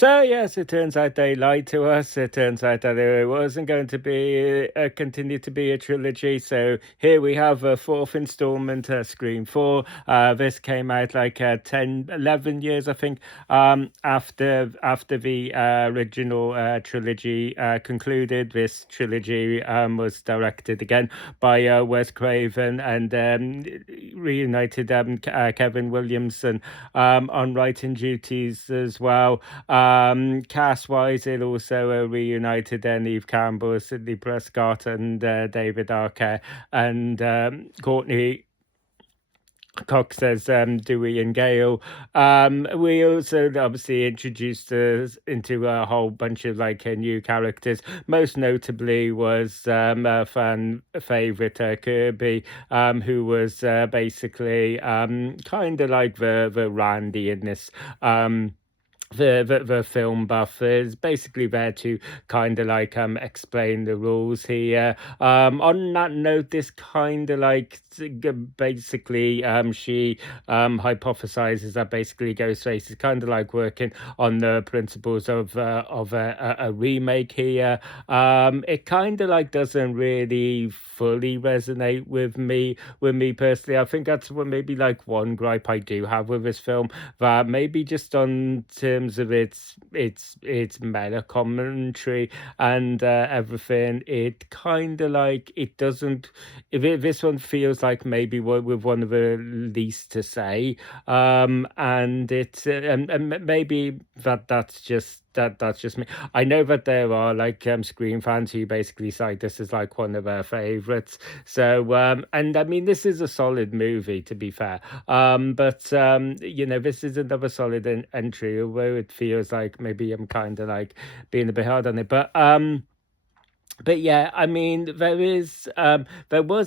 So yes, it turns out they lied to us. It turns out that it wasn't going to be continue to be a trilogy. So here we have a fourth installment, Scream 4. This came out like 10, 11 years, I think, after the original trilogy concluded. This trilogy was directed again by Wes Craven and reunited Kevin Williamson on writing duties as well. Cast-wise, it also reunited Neve Campbell, Sidney Prescott, and David Arquette, and Courtney Cox as Dewey and Gale. We also obviously introduced us into a whole bunch of like new characters. Most notably was a fan favorite Kirby, who was basically kind of like the Randy in this. The film buff is basically there to kind of like explain the rules here. On that note, this kind of like basically she hypothesizes that basically Ghostface is kind of like working on the principles of a remake here. It kind of like doesn't really fully resonate with me personally. I think that's what maybe like one gripe I do have with this film, that maybe just on terms of its meta commentary and everything, it kind of like it doesn't. If this one feels like maybe with one of the least to say, and it's and maybe that's just me. I know that there are like Scream fans who basically cite this as like one of their favorites. So and I mean this is a solid movie, to be fair. But you know, this is another solid entry, although it feels like maybe I'm kind of like being a bit hard on it. But yeah, I mean, there was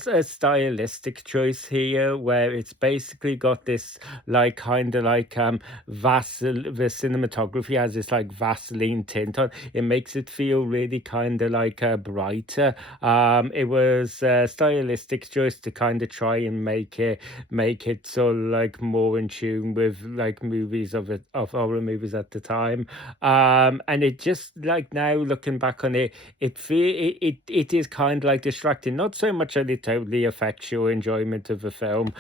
a stylistic choice here where it's basically got this like kind of like the cinematography has this like Vaseline tint on. It makes it feel really kind of like brighter. It was a stylistic choice to kind of try and make it sort of like more in tune with like movies of horror movies at the time. And it just like now looking back on it, it is kind of like distracting. Not so much that it totally affects your enjoyment of the film.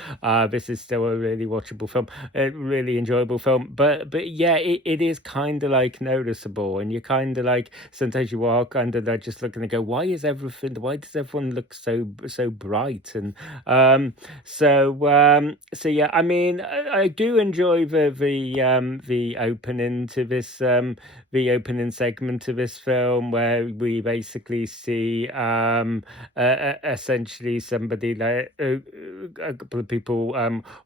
This is still a really watchable film, a really enjoyable film. But yeah, it is kind of like noticeable, and you kind of like sometimes you are kind of like just looking and go, why does everyone look so bright? And so yeah, I mean, I do enjoy the opening to this the opening segment to this film where we basically see essentially somebody like a couple of people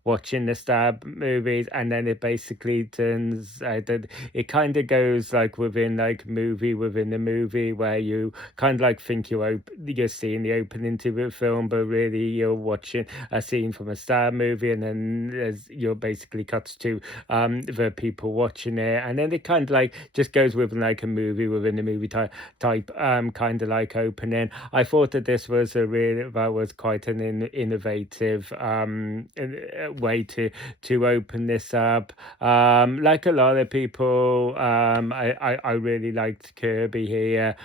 watching the Stab movies, and then it basically turns out that it kind of goes like within the movie where you kind of like think you're seeing the opening to the film, but really you're watching a scene from a Stab movie, and then you're basically cuts to the people watching it, and then it kind of like just goes with like a movie within a movie type kind of like opening. I thought that this was that was quite an innovative way to open this up. Like a lot of people, I really liked Kirby here,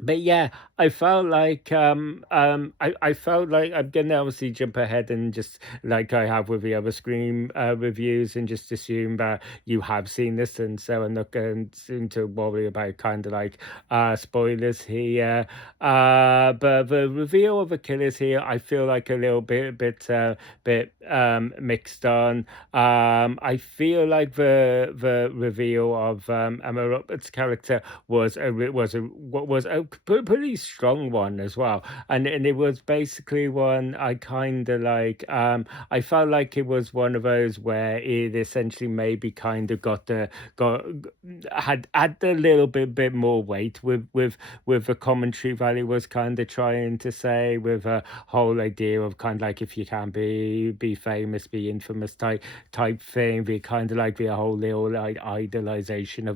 but yeah, I felt like I'm gonna obviously jump ahead and just like I have with the other Scream reviews, and just assume that you have seen this, and so I'm not going to worry about kind of like spoilers here. But the reveal of the killers here, I feel like a little bit mixed on. I feel like the reveal of Emma Roberts' character was a pretty strong one as well, and it was basically one I kind of like. I felt like it was one of those where it essentially maybe kind of got had a little bit more weight with the commentary value was kind of trying to say, with a whole idea of kind of like if you can be famous, be infamous type thing, be kind of like the whole little like idolization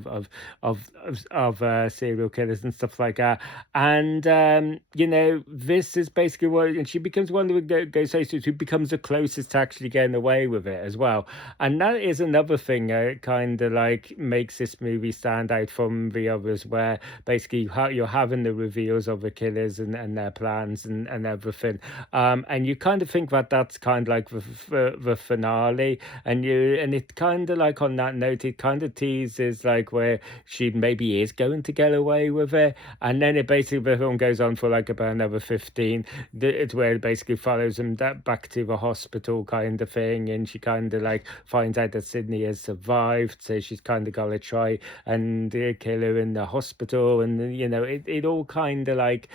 of serial killers and stuff like that. And this is basically what, and she becomes one of the ghostwriters who becomes the closest to actually getting away with it as well. And that is another thing kind of like makes this movie stand out from the others, where basically you're having the reveals of the killers and their plans and everything. And you kind of think that that's kind of like the finale, and it kind of like on that note, it kind of teases like where she maybe is going to get away with it, and then it basically the film goes on for like about another 15. It's where it basically follows them back to the hospital kind of thing, and she kind of like finds out that Sydney has survived, so she's kind of got to try and kill her in the hospital, and it all kind of like,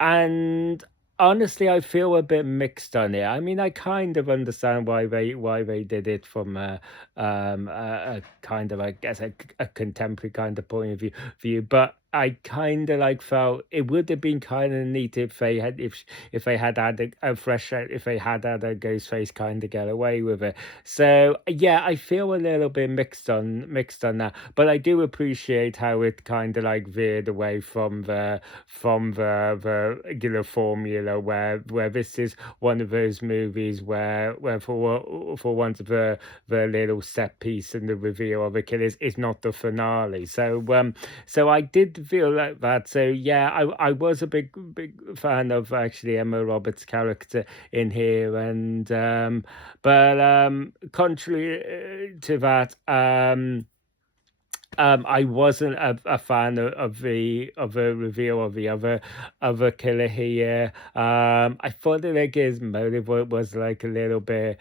and honestly, I feel a bit mixed on it. I mean, I kind of understand why they did it from a kind of, I guess, a contemporary kind of point of view, but I kind of like felt it would have been kind of neat if they had if they had had a fresh if they had had a Ghostface kind of get away with it. So yeah, I feel a little bit mixed on that, but I do appreciate how it kind of like veered away from the regular formula, where this is one of those movies where for want of the little set piece and the reveal of the killers is not the finale. So I did feel like that. So yeah, I was a big fan of actually Emma Roberts' character in here, and but contrary to that, I wasn't a fan of the reveal of the other killer here. I thought that like his motive was like a little bit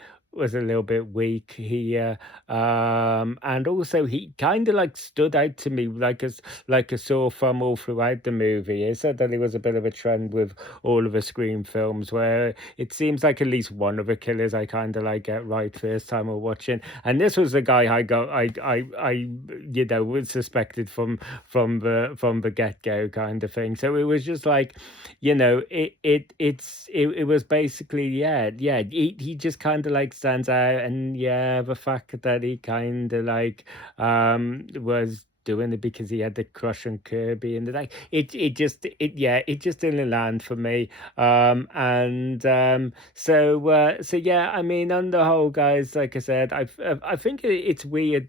weak here, and also he kind of like stood out to me like a sore thumb all throughout the movie. I said that it was a bit of a trend with all of the Scream films, where it seems like at least one of the killers I kind of like get right first time we're watching, and this was the guy I was suspected from the get go kind of thing. So it was just like, it was basically, yeah, he just kind of like stands out, and yeah, the fact that he kind of like was doing it because he had the crush on Kirby, and like it just didn't land for me. And so yeah, I mean, on the whole, guys, like I said, I think it's weird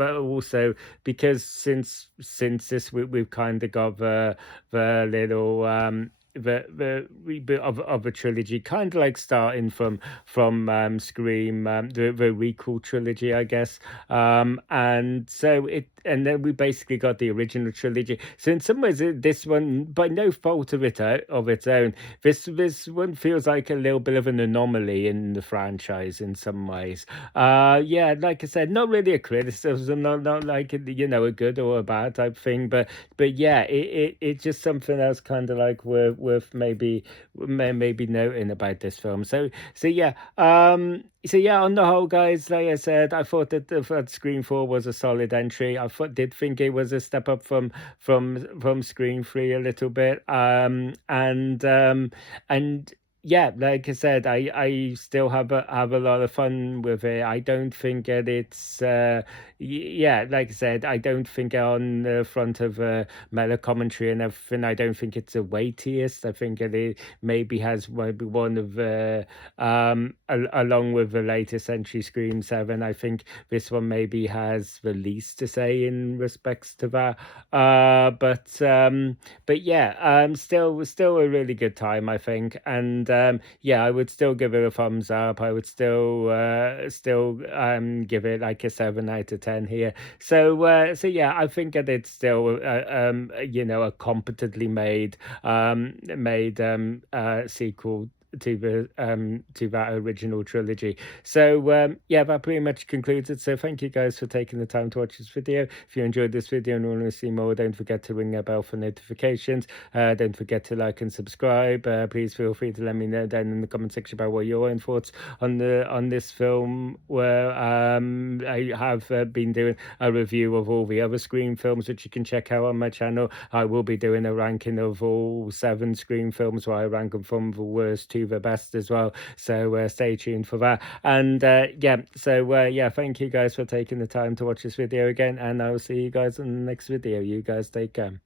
also, because since this we've kind of got the little the reboot of a trilogy, kind of like starting from Scream, the recall trilogy, I guess. And then we basically got the original trilogy. So in some ways, this one, by no fault of its own, this one feels like a little bit of an anomaly in the franchise in some ways. Yeah, like I said, not really a criticism, not like a good or a bad type thing, but yeah, it's just something else kind of like worth maybe noting about this film. So yeah, on the whole, guys, like I said, I thought that Scream 4 was a solid entry. Did think it was a step up from Scream 3 a little bit. And yeah, like I said, I still have a lot of fun with it. I don't think that it's yeah, like I said, I don't think on the front of meta commentary and everything, I don't think it's the weightiest. I think it maybe has maybe one of along with the latest entry, Scream 7. I think this one maybe has the least to say in respects to that. But yeah, still a really good time, I think. And yeah, I would still give it a thumbs up. I would still give it like a 7 out of 10 here. So yeah, I think that it's still a competently made sequel to that original trilogy. So yeah, that pretty much concludes it. So thank you guys for taking the time to watch this video. If you enjoyed this video and want to see more, don't forget to ring that bell for notifications. Don't forget to like and subscribe. Please feel free to let me know down in the comment section about what your own thoughts on this film were. I have been doing a review of all the other Scream films, which you can check out on my channel. I will be doing a ranking of all 7 Scream films, where I rank them from the worst to the best as well. So stay tuned for that. And yeah, so yeah, thank you guys for taking the time to watch this video again, and I will see you guys in the next video. You guys take care.